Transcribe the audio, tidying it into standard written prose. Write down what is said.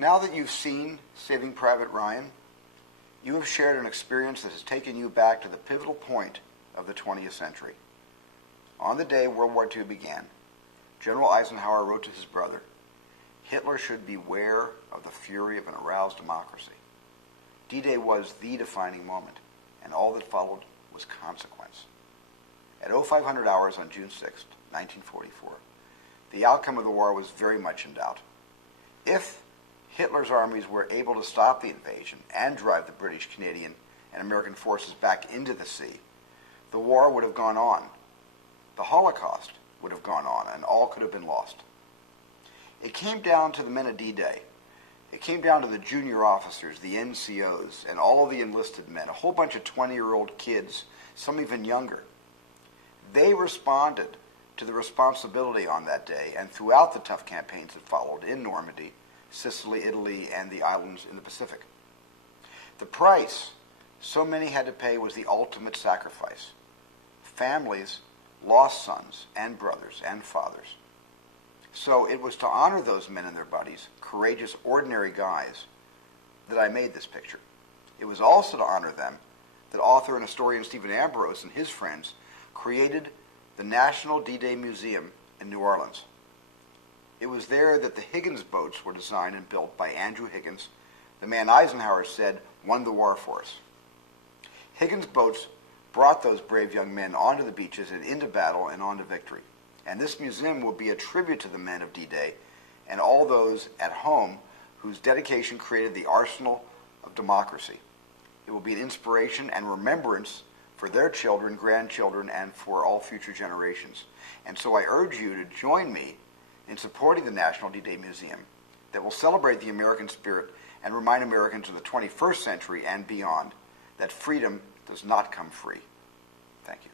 Now that you've seen Saving Private Ryan, you have shared an experience that has taken you back to the pivotal point of the 20th century. On the day World War II began, General Eisenhower wrote to his brother, "Hitler should beware of the fury of an aroused democracy." D-Day was the defining moment, and all that followed was consequence. At 0500 hours on June 6, 1944, the outcome of the war was very much in doubt. If Hitler's armies were able to stop the invasion and drive the British, Canadian, and American forces back into the sea, the war would have gone on. The Holocaust would have gone on, and all could have been lost. It came down to the men of D-Day. It came down to the junior officers, the NCOs, and all of the enlisted men, a whole bunch of 20-year-old kids, some even younger. They responded to the responsibility on that day and throughout the tough campaigns that followed in Normandy, Sicily, Italy, and the islands in the Pacific. The price so many had to pay was the ultimate sacrifice. Families lost sons and brothers and fathers. So it was to honor those men and their buddies, courageous, ordinary guys, that I made this picture. It was also to honor them that author and historian Stephen Ambrose and his friends created the National D-Day Museum in New Orleans. It was there that the Higgins boats were designed and built by Andrew Higgins, the man Eisenhower said won the war for us. Higgins boats brought those brave young men onto the beaches and into battle and on to victory. And this museum will be a tribute to the men of D-Day and all those at home whose dedication created the arsenal of democracy. It will be an inspiration and remembrance for their children, grandchildren, and for all future generations. And so I urge you to join me in supporting the National D-Day Museum that will celebrate the American spirit and remind Americans of the 21st century and beyond that freedom does not come free. Thank you.